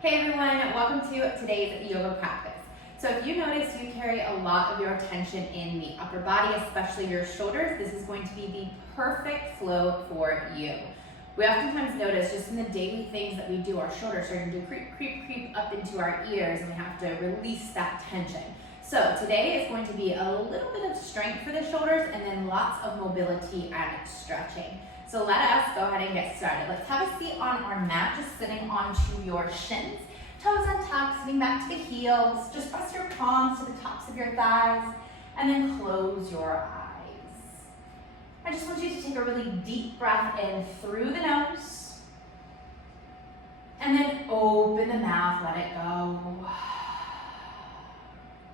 Hey everyone, welcome to today's yoga practice. So if you notice you carry a lot of your attention in the upper body, especially your shoulders, this is going to be the perfect flow for you. We oftentimes notice just in the daily things that we do, our shoulders starting to creep up into our ears, and we have to release that tension. So today is going to be a little bit of strength for the shoulders and then lots of mobility and stretching. So let us go ahead and get started. Let's have a seat on our mat, just sitting onto your shins. Toes untucked, sitting back to the heels. Just press your palms to the tops of your thighs and then close your eyes. I just want you to take a really deep breath in through the nose and then open the mouth, let it go.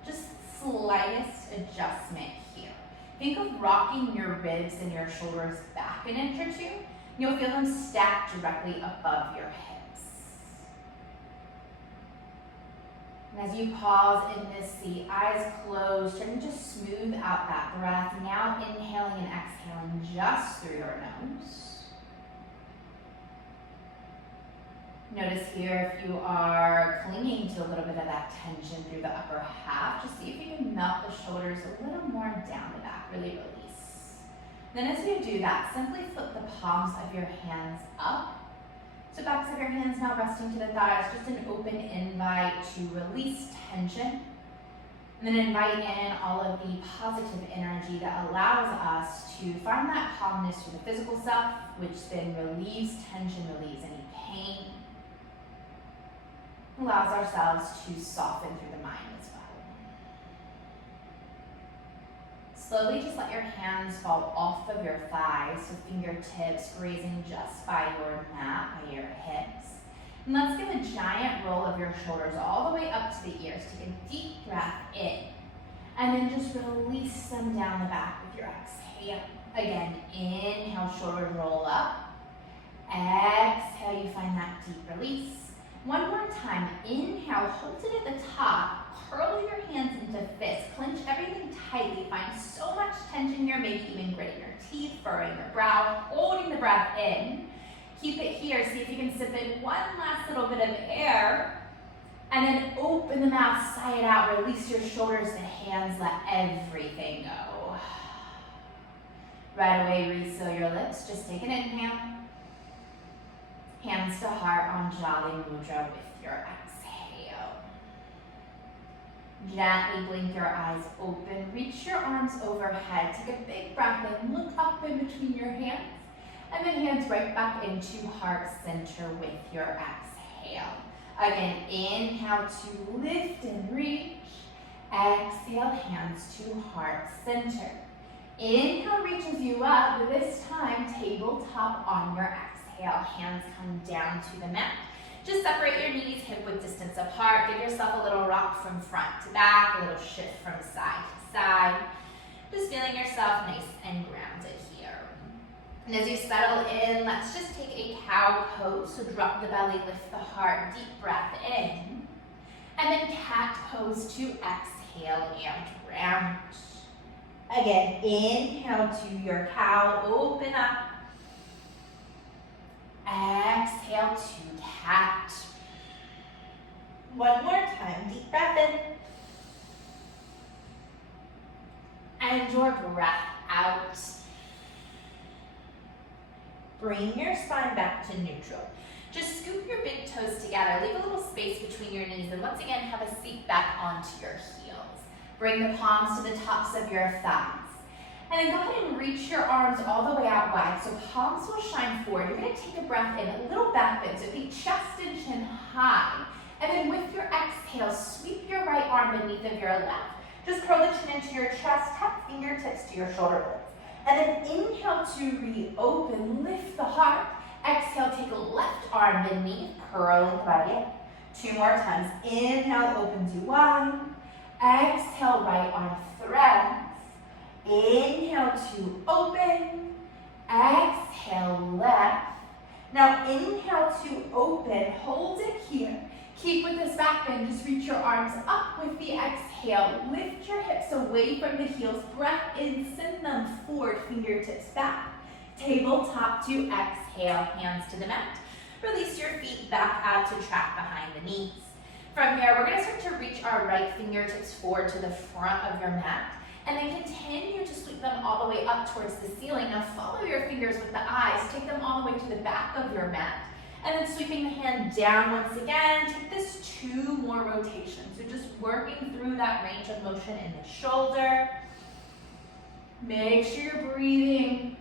Just slightest adjustment here. Think of rocking your ribs and your shoulders back an inch or two. You'll feel them stacked directly above your hips. And as you pause in this seat, eyes closed, trying to just smooth out that breath. Now inhaling and exhaling just through your nose. Notice here if you are clinging to a little bit of that tension through the upper half, just see if you can melt the shoulders a little more down the back, really release. Then as you do that, simply flip the palms of your hands up. So backs of your hands now resting to the thighs, just an open invite to release tension. And then invite in all of the positive energy that allows us to find that calmness through the physical self, which then relieves tension, relieves any pain. Allows ourselves to soften through the mind as well. Slowly just let your hands fall off of your thighs, so fingertips grazing just by your mat, by your hips. And let's give a giant roll of your shoulders all the way up to the ears. Take a deep breath in, and then just release them down the back with your exhale. Again, inhale, shoulders roll up. Exhale, you find that deep release. One more time, inhale, hold it at the top, curl your hands into fists, clench everything tightly, find so much tension here, maybe even gritting your teeth, furrowing your brow, holding the breath in. Keep it here, see if you can sip in one last little bit of air, and then open the mouth, sigh it out, release your shoulders to hands, let everything go. Right away, reseal your lips, just take an inhale. Hands to heart on Jali Mudra with your exhale. Gently blink your eyes open. Reach your arms overhead. Take a big breath in. Look up in between your hands. And then hands right back into heart center with your exhale. Again, inhale to lift and reach. Exhale, hands to heart center. Inhale reaches you up, but this time tabletop on your exhale. Hands come down to the mat. Just separate your knees hip width distance apart. Give yourself a little rock from front to back, a little shift from side to side. Just feeling yourself nice and grounded here. And as you settle in, let's just take a cow pose. So drop the belly, lift the heart, deep breath in. And then cat pose to exhale and round. Again, inhale to your cow, open up. Exhale to cat. One more time, deep breath in. And your breath out. Bring your spine back to neutral. Just scoop your big toes together. Leave a little space between your knees. And once again, have a seat back onto your heels. Bring the palms to the tops of your thighs. And then go ahead and reach your arms all the way out wide, so palms will shine forward. You're going to take a breath in, a little back bend, so think chest and chin high. And then with your exhale, sweep your right arm beneath of your left. Just curl the chin into your chest, tap fingertips to your shoulder blades. And then inhale to reopen, lift the heart. Exhale, take a left arm beneath, curl the body. Two more times. Inhale, open to wide. Exhale, right arm threads. Inhale to open, exhale left. Now inhale to open, hold it here. Keep with this back bend, just reach your arms up with the exhale. Lift your hips away from the heels, breath in, send them forward, fingertips back. Tabletop to exhale, hands to the mat. Release your feet back out to track behind the knees. From here, we're going to start to reach our right fingertips forward to the front of your mat, and then continue to sweep them all the way up towards the ceiling. Now follow your fingers with the eyes, take them all the way to the back of your mat, and then sweeping the hand down once again. Take this 2 more rotations. So just working through that range of motion in the shoulder. Make sure you're breathing.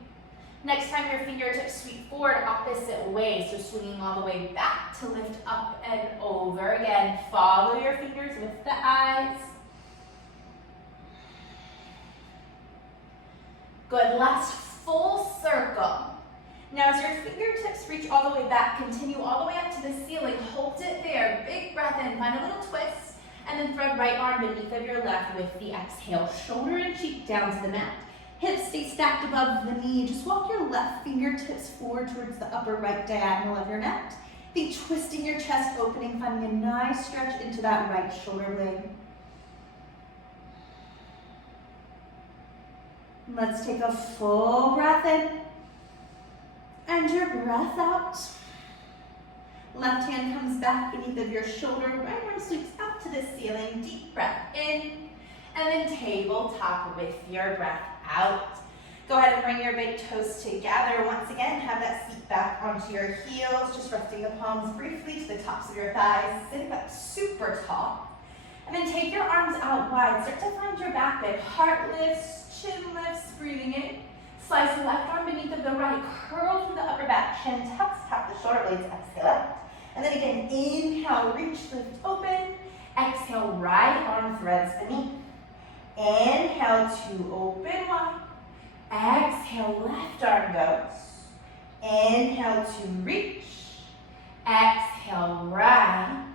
Next time your fingertips sweep forward, opposite way. So swinging all the way back to lift up and over. Again, follow your fingers with the eyes. Good, last full circle. Now as your fingertips reach all the way back, continue all the way up to the ceiling. Hold it there, big breath in, find a little twist, and then thread right arm beneath of your left with the exhale. Shoulder and cheek down to the mat. Hips stay stacked above the knee. Just walk your left fingertips forward towards the upper right diagonal of your mat. Think twisting your chest, opening, finding a nice stretch into that right shoulder blade. Let's take a full breath in. And your breath out. Left hand comes back beneath of your shoulder. Right arm sweeps up to the ceiling. Deep breath in. And then tabletop with your breath out. Go ahead and bring your big toes together. Once again, have that seat back onto your heels. Just resting the palms briefly to the tops of your thighs. Sitting up super tall. And then take your arms out wide. Start to find your back bend. Heart lifts, chin lifts, breathing in. Slice the left arm beneath of the right. Curl through the upper back. Chin tucks, tap the shoulder blades. Exhale out. And then again, inhale, reach, lift, open. Exhale, right arm threads beneath. Inhale to open wide. Exhale, left arm goes. Inhale to reach. Exhale, right.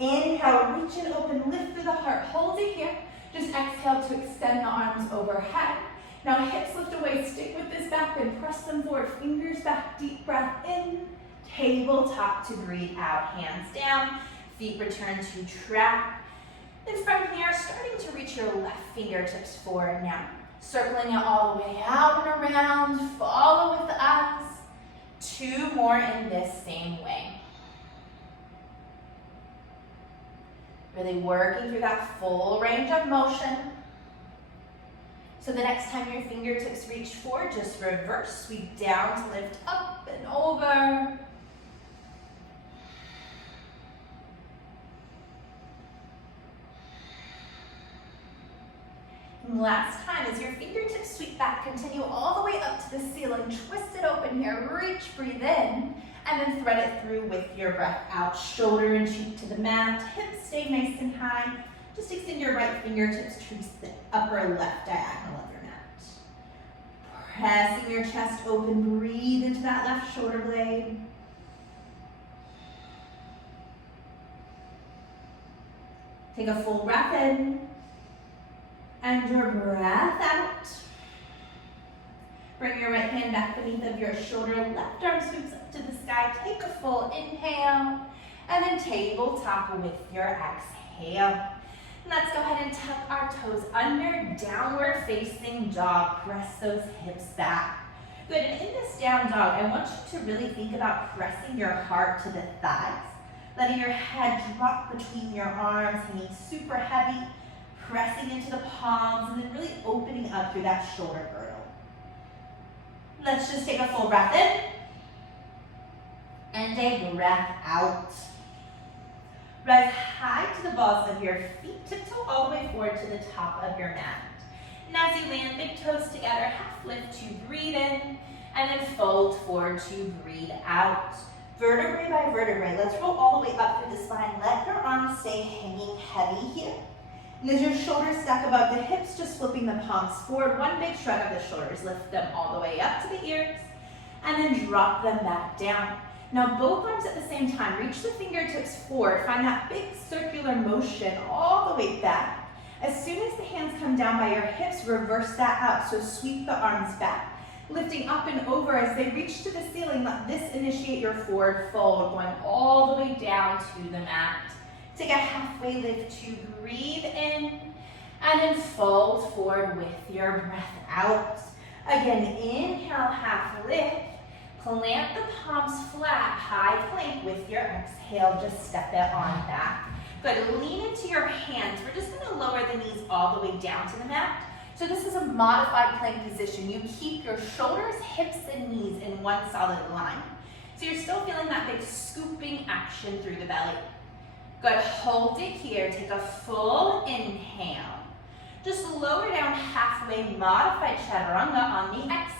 Inhale, reach and open, lift through the heart. Hold it here. Just exhale to extend the arms overhead. Now hips lift away, stick with this back bend, press them forward, fingers back, deep breath in. Tabletop to breathe out, hands down. Feet return to track. And from here, starting to reach your left fingertips forward now. Circling it all the way out and around. Follow with the eyes. 2 more in this same way. Really working through that full range of motion. So the next time your fingertips reach forward, just reverse, sweep down to lift up and over. Last time, as your fingertips sweep back, continue all the way up to the ceiling. Twist it open here, reach, breathe in, and then thread it through with your breath out. Shoulder and cheek to the mat, hips stay nice and high. Just extend your right fingertips towards the upper left diagonal of your mat. Pressing your chest open, breathe into that left shoulder blade. Take a full breath in. And your breath out. Bring your right hand back beneath of your shoulder. Left arm sweeps up to the sky. Take a full inhale. And then tabletop with your exhale. And let's go ahead and tuck our toes under. Downward facing dog. Press those hips back. Good. And in this down dog, I want you to really think about pressing your heart to the thighs. Letting your head drop between your arms. Hanging super heavy. Pressing into the palms and then really opening up through that shoulder girdle. Let's just take a full breath in and a breath out. Rise high to the balls of your feet, tiptoe all the way forward to the top of your mat. And as you land, big toes together, half lift to breathe in, and then fold forward to breathe out. Vertebrae by vertebrae, let's roll all the way up through the spine. Let your arms stay hanging heavy here. And as your shoulders stack above the hips, just flipping the palms forward. One big shrug of the shoulders. Lift them all the way up to the ears. And then drop them back down. Now both arms at the same time. Reach the fingertips forward. Find that big circular motion all the way back. As soon as the hands come down by your hips, reverse that out. So sweep the arms back. Lifting up and over as they reach to the ceiling. Let this initiate your forward fold. Going all the way down to the mat. Take a halfway lift to breathe in and then fold forward with your breath out. Again, inhale, half lift. Plant the palms flat, high plank with your exhale. Just step it on back. Good, lean into your hands. We're just gonna lower the knees all the way down to the mat. So this is a modified plank position. You keep your shoulders, hips, and knees in one solid line. So you're still feeling that big scooping action through the belly. Good, hold it here. Take a full inhale. Just lower down halfway, modified chaturanga on the exhale.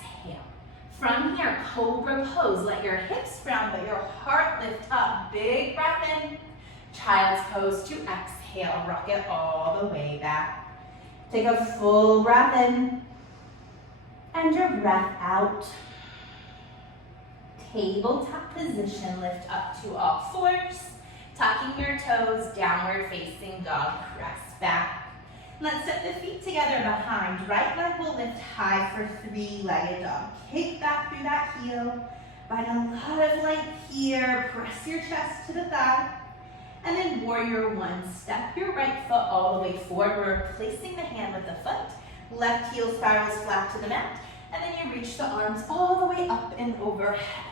From here, cobra pose. Let your hips round, but your heart lift up. Big breath in. Child's pose to exhale. Rock it all the way back. Take a full breath in. And your breath out. Tabletop position. Lift up to all fours. Tucking your toes, downward facing dog. Press back. Let's set the feet together behind. Right leg will lift high for three-legged dog. Kick back through that heel. Find a lot of length here. Press your chest to the thigh. And then warrior one. Step your right foot all the way forward. We're placing the hand with the foot. Left heel spirals flat to the mat. And then you reach the arms all the way up and overhead.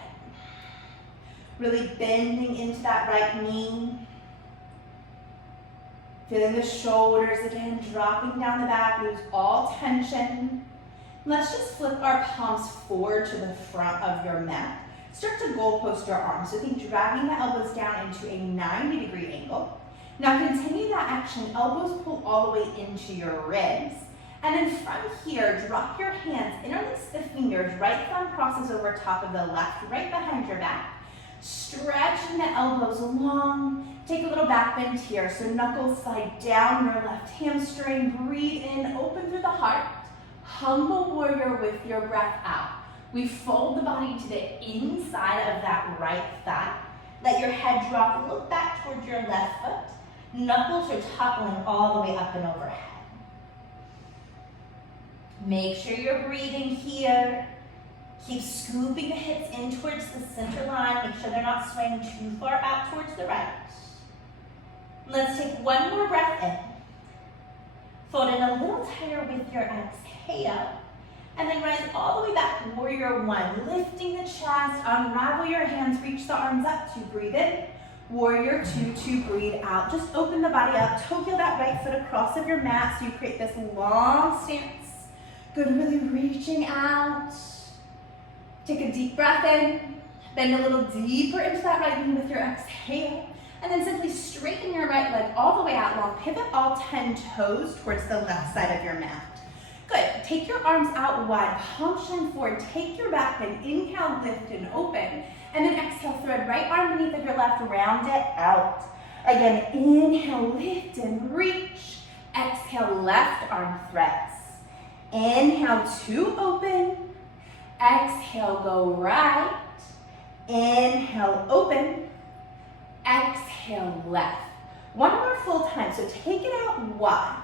Really bending into that right knee. Feeling the shoulders again, dropping down the back, lose all tension. Let's just flip our palms forward to the front of your mat. Start to goal post your arms. So think dragging the elbows down into a 90-degree angle. Now continue that action. Elbows pull all the way into your ribs. And then from here, drop your hands, interlace the fingers. Right thumb crosses over top of the left, right behind your back. Stretching the elbows long. Take a little back bend here. So knuckles slide down your left hamstring. Breathe in, open through the heart. Humble warrior with your breath out. We fold the body to the inside of that right thigh. Let your head drop, look back towards your left foot. Knuckles are toppling all the way up and overhead. Make sure you're breathing here. Keep scooping the hips in towards the center line. Make sure they're not swaying too far out towards the right. Let's take one more breath in. Fold in a little tighter with your exhale. And then rise all the way back, warrior one. Lifting the chest, unravel your hands, reach the arms up to breathe in. Warrior two to breathe out. Just open the body up, toe heel that right foot across of your mat so you create this long stance. Good, really reaching out. Take a deep breath in. Bend a little deeper into that right knee with your exhale. And then simply straighten your right leg all the way out long. Pivot all 10 toes towards the left side of your mat. Good. Take your arms out wide. Palms shine forward. Take your back bend. Inhale, lift and open. And then exhale, thread right arm beneath of your left. Round it out. Again, inhale, lift and reach. Exhale, left arm threads. Inhale to open. Exhale, go right. Inhale, open. Exhale, left. One more full time. So take it out wide.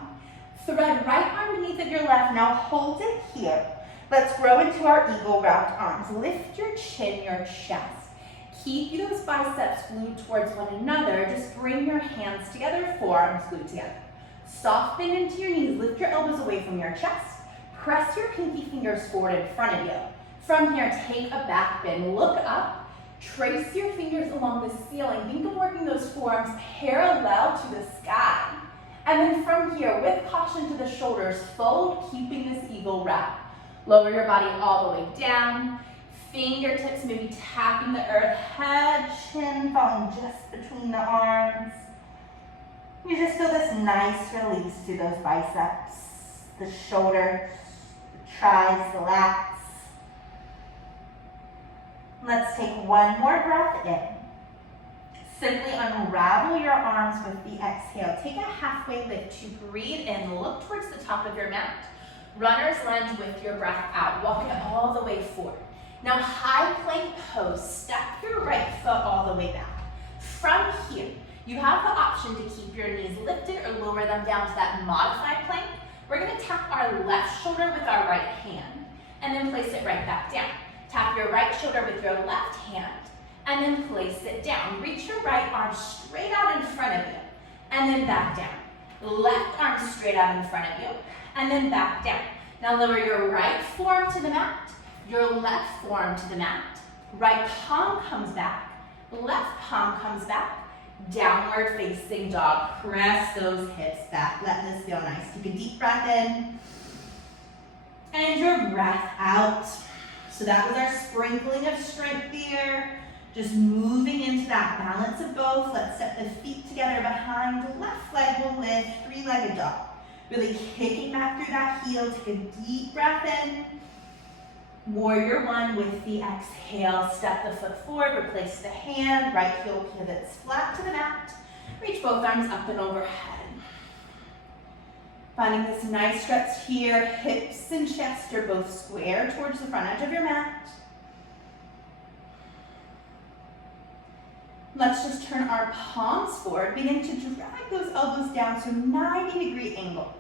Thread right arm beneath of your left. Now hold it here. Let's grow into our eagle wrapped arms. Lift your chin, your chest. Keep those biceps glued towards one another. Just bring your hands together, forearms glued together. Soft bend into your knees. Lift your elbows away from your chest. Press your pinky fingers forward in front of you. From here, take a back bend. Look up. Trace your fingers along the ceiling. Think of working those forearms parallel to the sky. And then from here, with caution to the shoulders, fold, keeping this eagle wrap. Lower your body all the way down. Fingertips maybe tapping the earth. Head, chin falling just between the arms. You just feel this nice release through those biceps, the shoulders, the triceps, the lats. Let's take one more breath in. Simply unravel your arms with the exhale. Take a halfway lift to breathe in. Look towards the top of your mat. Runner's lunge with your breath out. Walk it all the way forward. Now high plank pose. Step your right foot all the way back. From here, you have the option to keep your knees lifted or lower them down to that modified plank. We're going to tap our left shoulder with our right hand and then place it right back down. Tap your right shoulder with your left hand and then place it down. Reach your right arm straight out in front of you and then back down. Left arm straight out in front of you and then back down. Now lower your right forearm to the mat, your left forearm to the mat. Right palm comes back, left palm comes back, downward facing dog. Press those hips back. Let this feel nice. Take a deep breath in and your breath out. So that was our sprinkling of strength there. Just moving into that balance of both. Let's step the feet together behind. The left leg will lift, three-legged dog. Really kicking back through that heel. Take a deep breath in. Warrior one with the exhale. Step the foot forward, replace the hand. Right heel pivots flat to the mat. Reach both arms up and overhead. Finding this nice stretch here. Hips and chest are both square towards the front edge of your mat. Let's just turn our palms forward. Begin to drag those elbows down to 90-degree angle.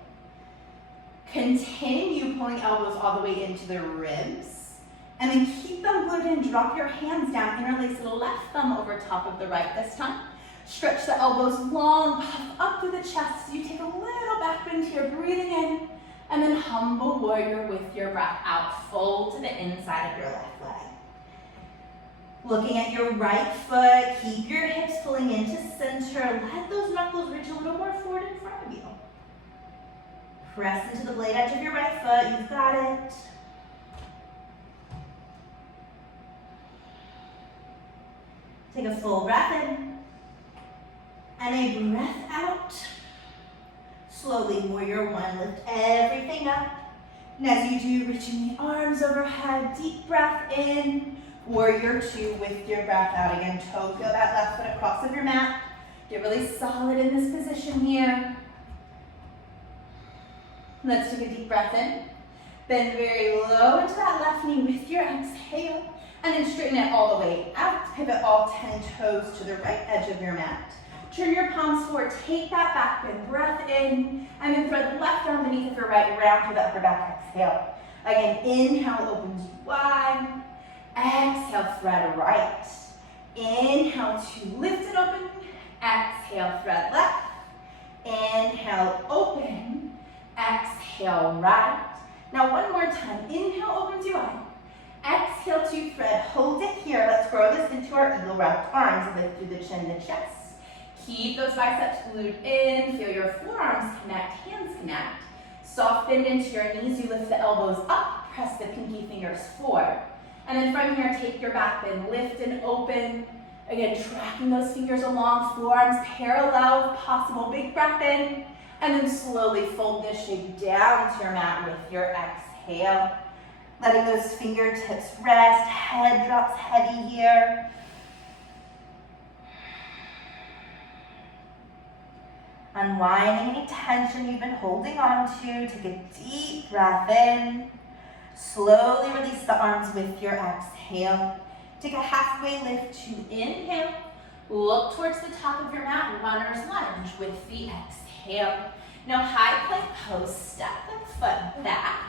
Continue pulling elbows all the way into the ribs. And then keep them glued in. Drop your hands down. Interlace the left thumb over top of the right this time. Stretch the elbows long, puff up through the chest. So you take a little back bend here, breathing in. And then humble warrior with your breath out. Fold to the inside of your left leg. Looking at your right foot, keep your hips pulling into center. Let those knuckles reach a little more forward in front of you. Press into the blade edge of your right foot. You've got it. Take a full breath in and a breath out. Slowly, warrior one, lift everything up. And as you do, reaching the arms overhead, deep breath in. Warrior two with your breath out. Again, toe feel that left foot across of your mat. Get really solid in this position here. Let's take a deep breath in. Bend very low into that left knee with your exhale. And then straighten it all the way out. Pivot all 10 toes to the right edge of your mat. Turn your palms forward. Take that back bend. Breath in. And then thread the left arm beneath of your right round through the upper back. Exhale. Again, inhale opens you wide. Exhale, thread right. Inhale to lift and open. Exhale, thread left. Inhale, open. Exhale, right. Now one more time. Inhale, opens you wide. Exhale to thread. Hold it here. Let's grow this into our eagle wrapped arms. Lift through the chin to chest. Keep those biceps glued in. Feel your forearms connect, hands connect. Soft bend into your knees. You lift the elbows up. Press the pinky fingers forward. And then from here, take your back bend, lift and open. Again, tracking those fingers along, forearms parallel if possible. Big breath in. And then slowly fold this shape down to your mat with your exhale. Letting those fingertips rest, head drops heavy here. Unwinding any tension you've been holding on to. Take a deep breath in. Slowly release the arms with your exhale. Take a halfway lift to inhale. Look towards the top of your mat, runner's lunge with the exhale. Now high plank pose, step the foot back.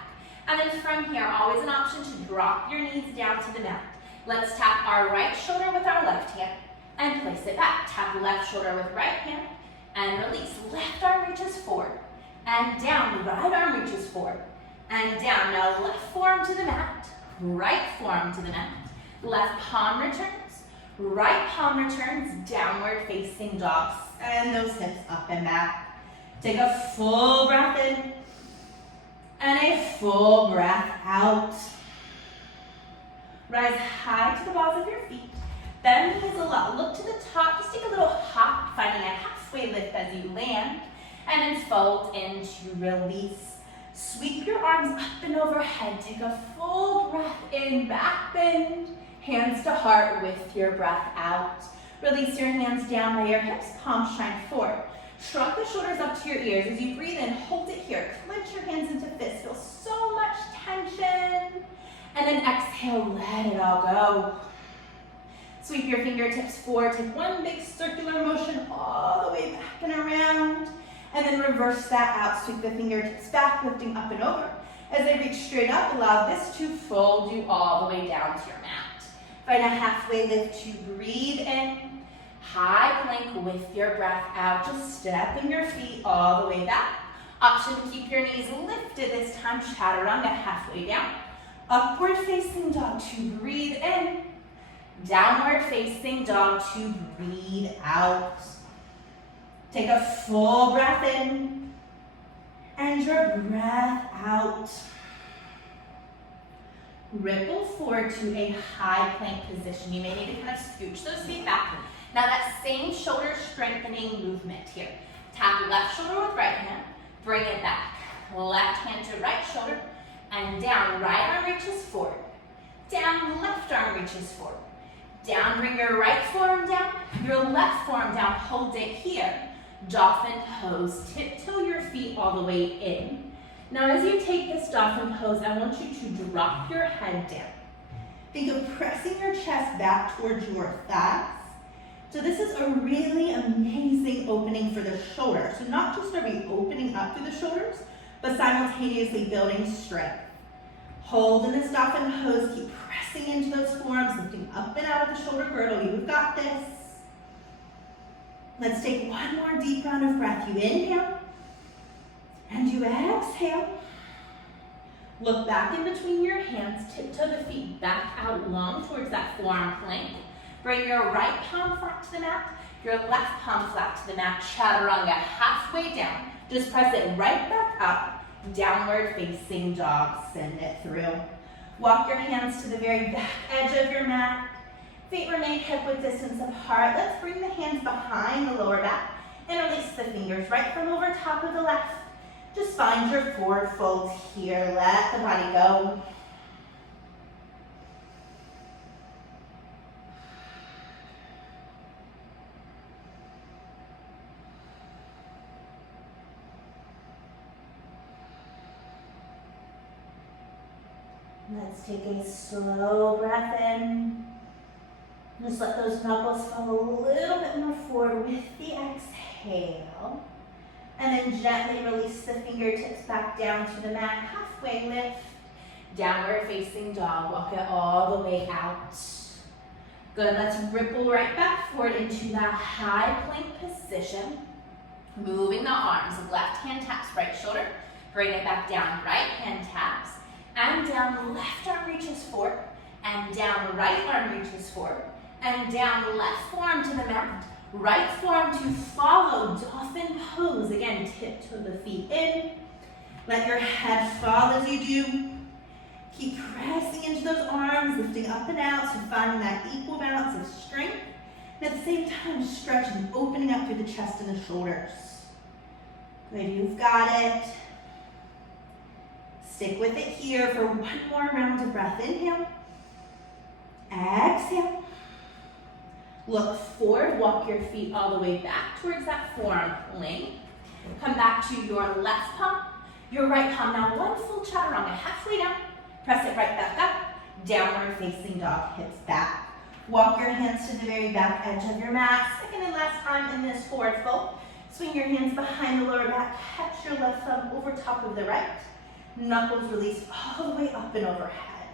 And then from here, always an option to drop your knees down to the mat. Let's tap our right shoulder with our left hand and place it back. Tap left shoulder with right hand and release. Left arm reaches forward and down. Right arm reaches forward and down. Now left forearm to the mat, right forearm to the mat. Left palm returns, right palm returns, downward facing dog. Send those hips up and back. Take a full breath in and a full breath out. Rise high to the balls of your feet. Bend the knees a lot. Look to the top. Just take a little hop, finding a halfway lift as you land. And then fold into release. Sweep your arms up and overhead. Take a full breath in, back bend. Hands to heart with your breath out. Release your hands down by your hips, palms shine forward. Shrug the shoulders up to your ears. As you breathe in, hold it here. Clench your hands into fists. Feel so much tension. And then exhale, let it all go. Sweep your fingertips forward. Take one big circular motion all the way back and around. And then reverse that out. Sweep the fingertips back, lifting up and over. As they reach straight up, allow this to fold you all the way down to your mat. Find a halfway lift to breathe in. High plank with your breath out. Just stepping your feet all the way back. Option to keep your knees lifted this time. Chaturanga halfway down. Upward facing dog to breathe in. Downward facing dog to breathe out. Take a full breath in and your breath out. Ripple forward to a high plank position. You may need to kind of scooch those feet back. Now that same shoulder strengthening movement here. Tap left shoulder with right hand, bring it back. Left hand to right shoulder, and down, right arm reaches forward. Down, left arm reaches forward. Down, bring your right forearm down, your left forearm down, hold it here. Dolphin pose, tiptoe your feet all the way in. Now as you take this dolphin pose, I want you to drop your head down. Think of pressing your chest back towards your thighs. So this is a really amazing opening for the shoulder. So not just are we opening up through the shoulders, but simultaneously building strength. Hold in this dolphin pose, keep pressing into those forearms, lifting up and out of the shoulder girdle. You've got this. Let's take one more deep round of breath. You inhale and you exhale. Look back in between your hands, tiptoe the feet back out long towards that forearm plank. Bring your right palm flat to the mat, your left palm flat to the mat. Chaturanga halfway down. Just press it right back up. Downward facing dog. Send it through. Walk your hands to the very back edge of your mat. Feet remain hip width distance apart. Let's bring the hands behind the lower back and release the fingers right from over top of the left. Just find your forward fold here. Let the body go. Let's take a slow breath in. Just let those knuckles fall a little bit more forward with the exhale. And then gently release the fingertips back down to the mat. Halfway lift. Downward facing dog. Walk it all the way out. Good. Let's ripple right back forward into that high plank position. Moving the arms. Left hand taps right shoulder. Bring it back down. Right hand taps. And down, left arm reaches forward, and down, right arm reaches forward, and down, left forearm to the mat, right forearm to follow, dolphin pose. Again, tiptoe the feet in. Let your head fall as you do. Keep pressing into those arms, lifting up and out, so finding that equal balance of strength, and at the same time, stretching, opening up through the chest and the shoulders. Good, you've got it. Stick with it here for one more round of breath. Inhale. Exhale. Look forward. Walk your feet all the way back towards that forearm plank. Come back to your left palm, your right palm. Now one full chaturanga, halfway down. Press it right back up. Downward facing dog, hips back. Walk your hands to the very back edge of your mat. Second and last time in this forward fold. Swing your hands behind the lower back. Catch your left thumb over top of the right. Knuckles released all the way up and overhead.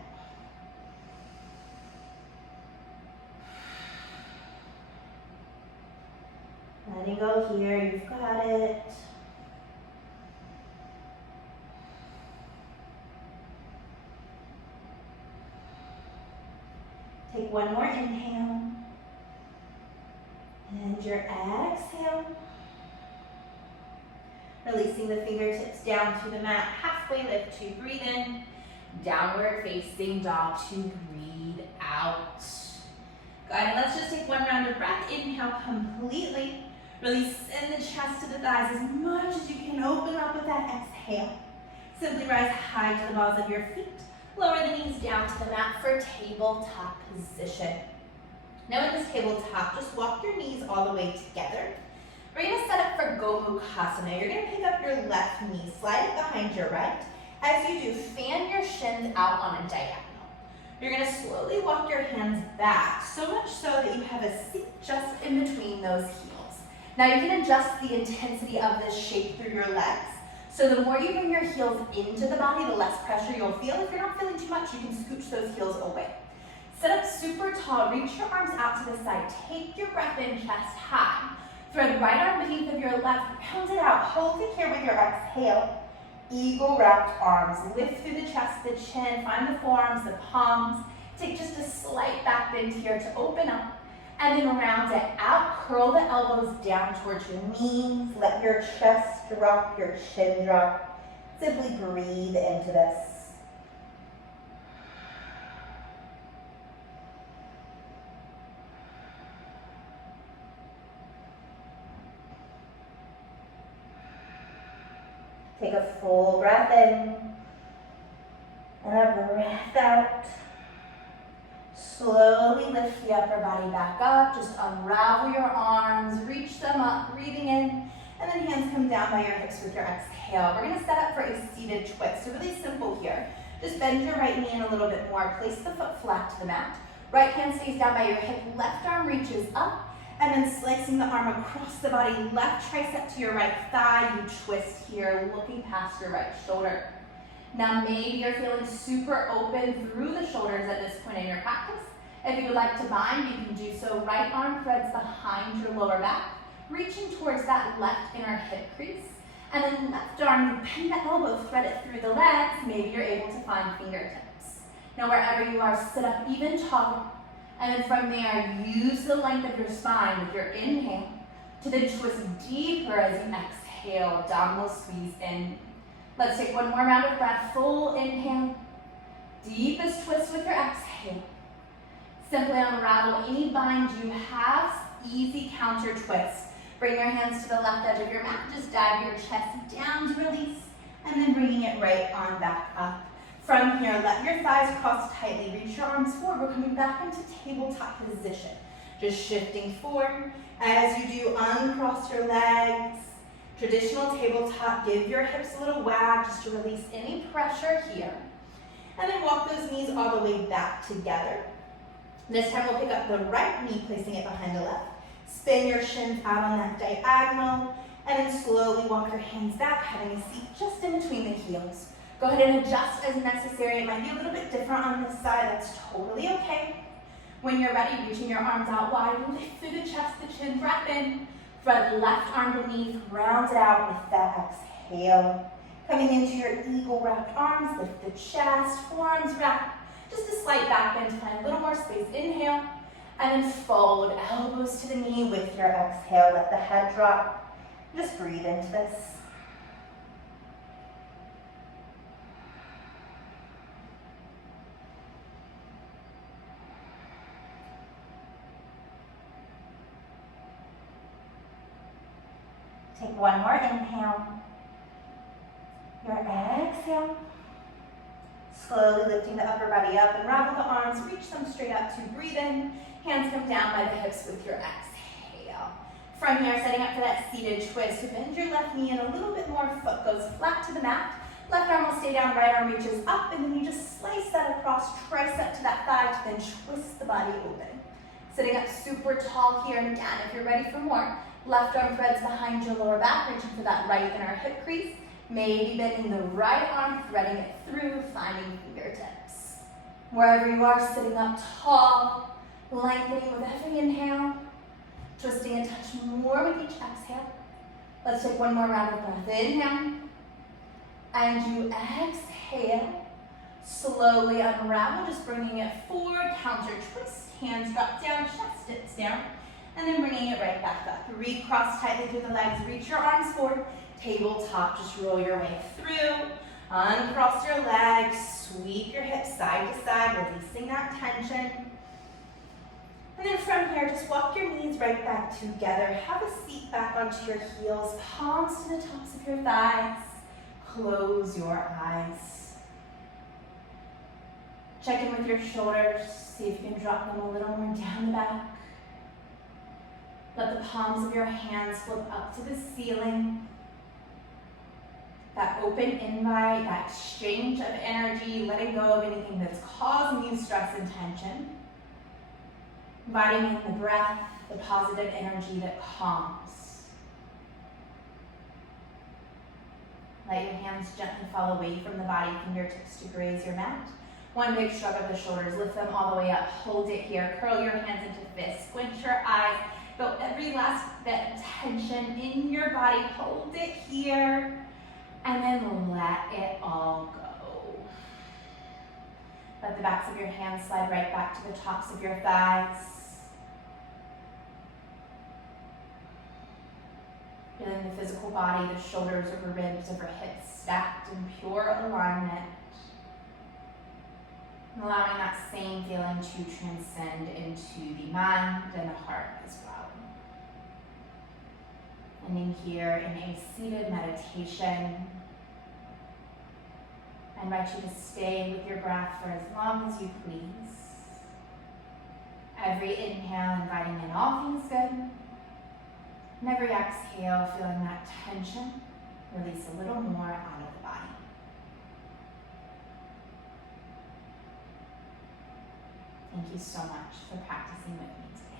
Letting go here, you've got it. Take one more inhale. And your exhale. Releasing the fingertips down to the mat, halfway lift to breathe in, downward facing dog to breathe out. Good, and let's just take one round of breath. Inhale completely. Release in the chest to the thighs as much as you can. Open up with that exhale. Simply rise high to the balls of your feet. Lower the knees down to the mat for tabletop position. Now in this tabletop, just walk your knees all the way together. We're going to set up for Gomukhasana. You're going to pick up your left knee, slide it behind your right. As you do, fan your shins out on a diagonal. You're going to slowly walk your hands back, so much so that you have a seat just in between those heels. Now you can adjust the intensity of this shape through your legs. So the more you bring your heels into the body, the less pressure you'll feel. If you're not feeling too much, you can scooch those heels away. Sit up super tall, reach your arms out to the side. Take your breath in, chest high. Thread right arm beneath of your left, round it out. Hold it here with your exhale. Eagle wrapped arms. Lift through the chest, the chin. Find the forearms, the palms. Take just a slight back bend here to open up, and then round it out. Curl the elbows down towards your knees. Let your chest drop, your chin drop. Simply breathe into this. Take a full breath in and a breath out. Slowly lift the upper body back up. Just unravel your arms, reach them up, breathing in, and then hands come down by your hips with your exhale. We're gonna set up for a seated twist. So really simple here. Just bend your right knee in a little bit more. Place the foot flat to the mat. Right hand stays down by your hip. Left arm reaches up. And then slicing the arm across the body, left tricep to your right thigh. You twist here, looking past your right shoulder. Now maybe you're feeling super open through the shoulders at this point in your practice. If you would like to bind, you can do so. Right arm threads behind your lower back, reaching towards that left inner hip crease. And then left arm, you bend the elbow, thread it through the legs. Maybe you're able to find fingertips. Now wherever you are, sit up even taller. And then from there, use the length of your spine with your inhale to then twist deeper as you exhale, abdominal squeeze in. Let's take one more round of breath, full inhale, deepest twist with your exhale. Simply unravel any bind you have, easy counter twist. Bring your hands to the left edge of your mat, just dive your chest down to release, and then bringing it right on back up. From here, let your thighs cross tightly, reach your arms forward. We're coming back into tabletop position. Just shifting forward. As you do, uncross your legs. Traditional tabletop, give your hips a little wag just to release any pressure here. And then walk those knees all the way back together. This time we'll pick up the right knee, placing it behind the left. Spin your shins out on that diagonal, and then slowly walk your hands back, having a seat just in between the heels. Go ahead and adjust as necessary. It might be a little bit different on this side. That's totally okay. When you're ready, reaching your arms out wide, lift through the chest, the chin, breath in. Thread left arm beneath, round it out with that exhale. Coming into your eagle wrapped arms, lift the chest, forearms wrap. Just a slight back bend to find a little more space. Inhale, and then fold elbows to the knee with your exhale. Let the head drop. Just breathe into this. Take one more inhale. Your exhale. Slowly lifting the upper body up, unravel the arms, reach them straight up to breathe in. Hands come down by the hips with your exhale. From here, setting up for that seated twist. Bend your left knee in a little bit more, foot goes flat to the mat. Left arm will stay down, right arm reaches up, and then you just slice that across, tricep to that thigh to then twist the body open. Sitting up super tall here, and again, if you're ready for more, left arm threads behind your lower back, reaching for that right inner hip crease. Maybe bending the right arm, threading it through, finding fingertips. Wherever you are, sitting up tall, lengthening with every inhale, twisting a touch more with each exhale. Let's take one more round of breath. Inhale, and you exhale. Slowly unravel, just bringing it forward, counter twist, hands drop down, chest dips down, and then bringing it right back up. Recross tightly through the legs, reach your arms forward, tabletop, just roll your way through, uncross your legs, sweep your hips side to side, releasing that tension. And then from here, just walk your knees right back together, have a seat back onto your heels, palms to the tops of your thighs, close your eyes. Check in with your shoulders, see if you can drop them a little more down the back. Let the palms of your hands flip up to the ceiling. That open invite, that exchange of energy, letting go of anything that's causing you stress and tension. Inviting in the breath, the positive energy that calms. Let your hands gently fall away from the body, fingertips to graze your mat. One big shrug of the shoulders, lift them all the way up, hold it here, curl your hands into fists, squint your eyes, feel every last bit of tension in your body, hold it here, and then let it all go. Let the backs of your hands slide right back to the tops of your thighs. Feeling the physical body, the shoulders over ribs, over hips, stacked in pure alignment. And allowing that same feeling to transcend into the mind and the heart as well. Ending here in a seated meditation. I invite you to stay with your breath for as long as you please. Every inhale, inviting in all things good. And every exhale, feeling that tension, release a little more out of the body. Thank you so much for practicing with me today.